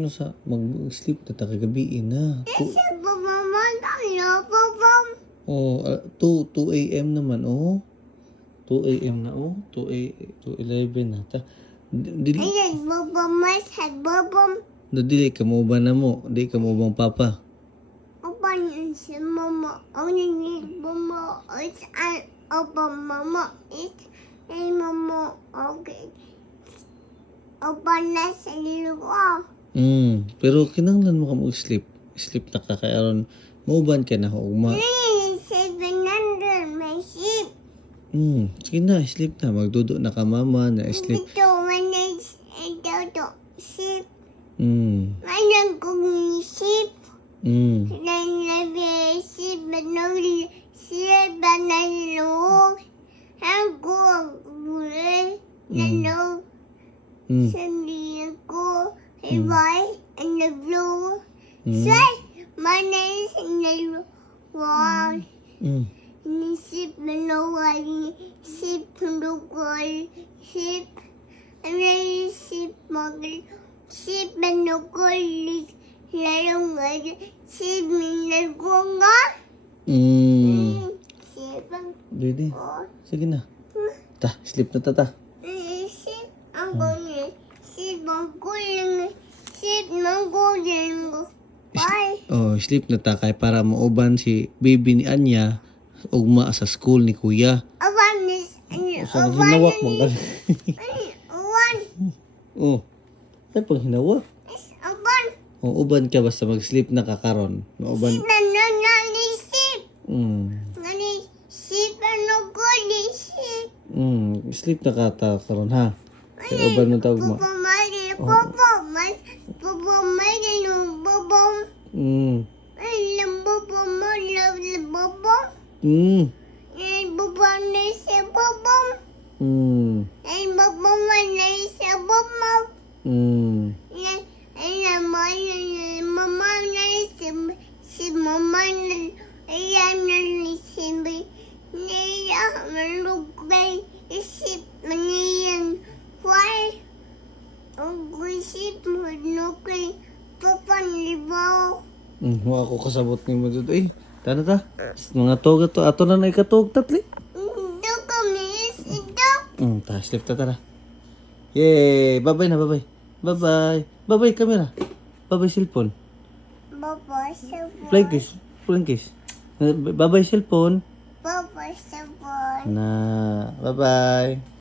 Ano sa mag-sleep na kagabi na. Kasi mama tayo, papa. Oh, 2 a.m. naman, oh. 2 a.m. na, oh. 2:11 na. Dili, Ayan, papa, mas had papa. dili ka mo ba na mo? Di ka mo bang papa? Papa, si mama. Only need mama. It's an opa mama. It's a mama. Okay. Opa na sa luwa. Pero kinahanglan mo ka mag-sleep. Sleep na ka kay aron mauban ka na ugma. 700 may ship. Sige na, sleep na. Magdudo na ka mama na sleep. Dito, manage. Ito, ship. Manang kong ship. Nangyari ship. Manuli. Ship. Manalo. Ako ang gulay. Nano. Sandi ako. White and the blue. Say, my name is in the wall. Ship manawari, ship manugol, ship and ship mogul, ship manugol, lalong ship minagunga. Ship ang Dede. Sige na. Ta, sleep na ta. ship ang gulay, ship ang guling, ship ng guling. Bye. Oh, sleep na ta kay para mauban si baby ni Anya ugma sa school ni kuya. Awan is Sa hinawak mo ka. awan Oh. Ay pag hinawak. is awan. Oh, uban ka basta mag-sleep na ka karon. Mauban. Nanisip. Nanisip ano ko nisip. Sleep na ka ta karon ha. Kay uban mo ta ugma. Papa mali, papa mas, papa mali yung babong. Ay, lang papa mali, babong. Ay, papa nisip babong. Ay, papa mali sa babong. Ay, mama nisip, si mama ayan nisip. Niya malugay, isip maniyan. Why? Ang isip mo nukay papanibaw. Wa ako kasabot ni mo dito. Tana ta. Mga toga to ato na ikatog tatli. Ito kami is ito. Ta, sleep ta tara. Yay! Bye-bye na, bye-bye. Bye-bye. Bye-bye camera. Bye-bye cellphone. Baba sa Flying kiss. Flying kiss. Bye-bye cellphone. Baba sa Na, bye-bye.